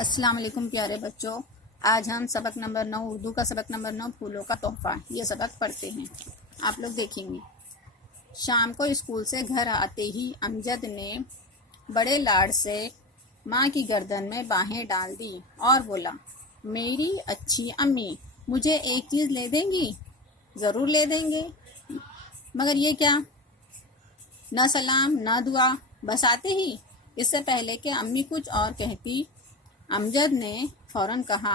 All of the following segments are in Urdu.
السلام علیکم پیارے بچوں، آج ہم سبق نمبر 9 اردو کا سبق نمبر 9 پھولوں کا تحفہ یہ سبق پڑھتے ہیں۔ آپ لوگ دیکھیں گے۔ شام کو اسکول سے گھر آتے ہی امجد نے بڑے لاڈ سے ماں کی گردن میں باہیں ڈال دی اور بولا، میری اچھی امی مجھے ایک چیز لے دیں گی؟ ضرور لے دیں گے، مگر یہ کیا؟ نہ سلام نہ دعا، بس آتے ہی اس سے پہلے کہ امی کچھ اور کہتی امجد نے فوراً کہا،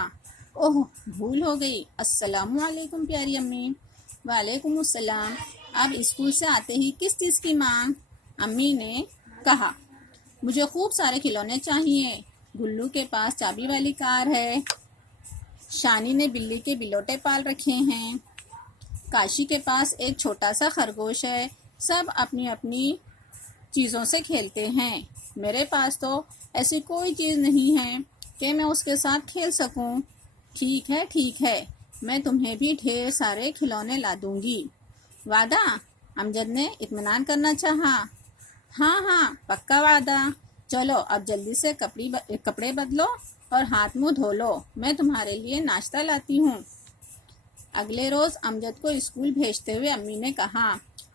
اوہ بھول ہو گئی، السلام علیکم پیاری امی۔ وعلیکم السلام۔ اب اسکول سے آتے ہی کس چیز کی مانگ؟ امی نے کہا، مجھے خوب سارے کھلونے چاہیے، گلو کے پاس چابی والی کار ہے، شانی نے بلی کے بلوٹے پال رکھے ہیں، کاشی کے پاس ایک چھوٹا سا خرگوش ہے، سب اپنی اپنی چیزوں سے کھیلتے ہیں، میرے پاس تو ایسی کوئی چیز نہیں ہے کہ میں اس کے ساتھ کھیل سکوں۔ ٹھیک ہے، میں تمہیں بھی ڈھیر سارے کھلونے لا دوں گی۔ وعدہ؟ امجد نے اطمینان کرنا چاہا۔ ہاں پکا وعدہ۔ چلو اب جلدی سے کپڑے بدلو اور ہاتھ منہ دھو لو، میں تمہارے لیے ناشتہ لاتی ہوں۔ اگلے روز امجد کو اسکول بھیجتے ہوئے امی نے کہا،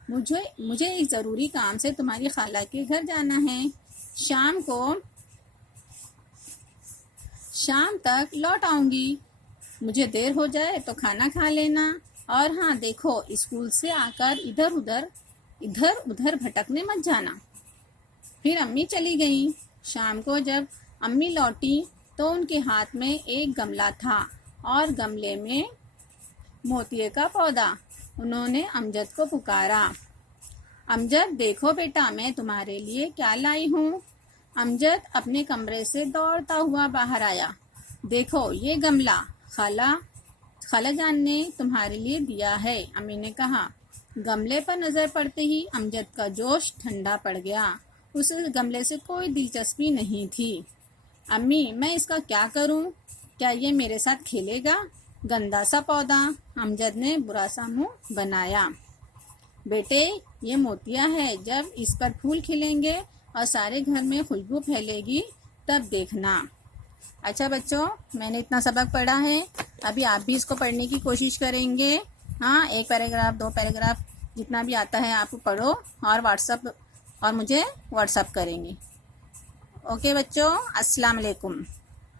مجھے ایک ضروری کام سے تمہاری خالہ کے گھر جانا ہے، شام تک لوٹ آؤں گی، مجھے دیر ہو جائے تو کھانا کھا لینا، اور ہاں دیکھو اسکول سے آ کر ادھر ادھر بھٹکنے مت جانا۔ پھر امی چلی گئیں۔ شام کو جب امی لوٹی تو ان کے ہاتھ میں ایک گملہ تھا اور گملے میں موتیے کا پودا۔ انہوں نے امجد کو پکارا، امجد دیکھو بیٹا میں تمہارے لیے کیا لائی ہوں۔ امجد اپنے کمرے سے دوڑتا ہوا باہر آیا، دیکھو یہ گملہ خالہ جان نے تمہارے لیے دیا ہے، امی نے کہا۔ گملے پر نظر پڑتے ہی امجد کا جوش ٹھنڈا پڑ گیا، اسے گملے سے کوئی دلچسپی نہیں تھی۔ امی میں اس کا کیا کروں؟ کیا یہ میرے ساتھ کھیلے گا؟ گندا سا پودا، امجد نے برا سا منہ بنایا۔ بیٹے یہ موتیا ہے، جب اس پر پھول کھلیں گے اور سارے گھر میں خوشبو پھیلے گی تب دیکھنا۔ اچھا بچوں، میں نے اتنا سبق پڑھا ہے، ابھی آپ بھی اس کو پڑھنے کی کوشش کریں گے۔ ہاں، 1 پیراگراف 2 پیراگراف جتنا بھی آتا ہے آپ پڑھو اور مجھے واٹس ایپ کریں گے۔ اوکے بچوں، السلام علیکم۔